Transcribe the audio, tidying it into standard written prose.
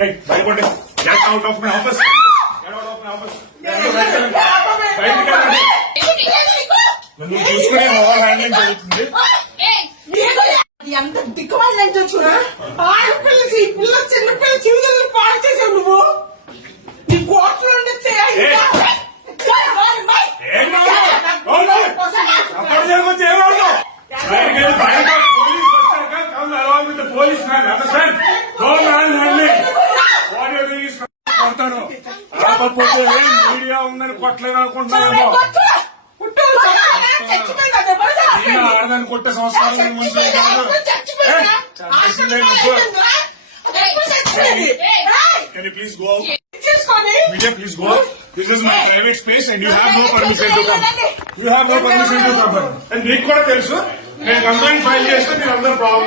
Hey, భయపడే get out of my office. Get out of my office. నువ్వు చూసుకునే over handling జరుగుతుంది. ఎంత దిక్కుమాలి చూడా ఆడపిల్ల పిల్ల చిన్నపిల్ల చిన్న పాడు చేసావు నువ్వు. నీ కోట్లు ఉండొచ్చే police man understand. No man handling. What you doing is కొడతాను. కాకపోతే మీడియా ఉందని కొట్టలేదు అనుకుంటున్నాను. ఆడదాన్ని కొట్టే సంవత్సరాలు ముందు Can you please go out? Media, please go out. This is my private space and you have no permission to come. You have no permission to come. And మీకు కూడా తెలుసు నేను కంప్లైంట్ ఫైల్ చేస్తే మీరు అందరూ ప్రాబ్లం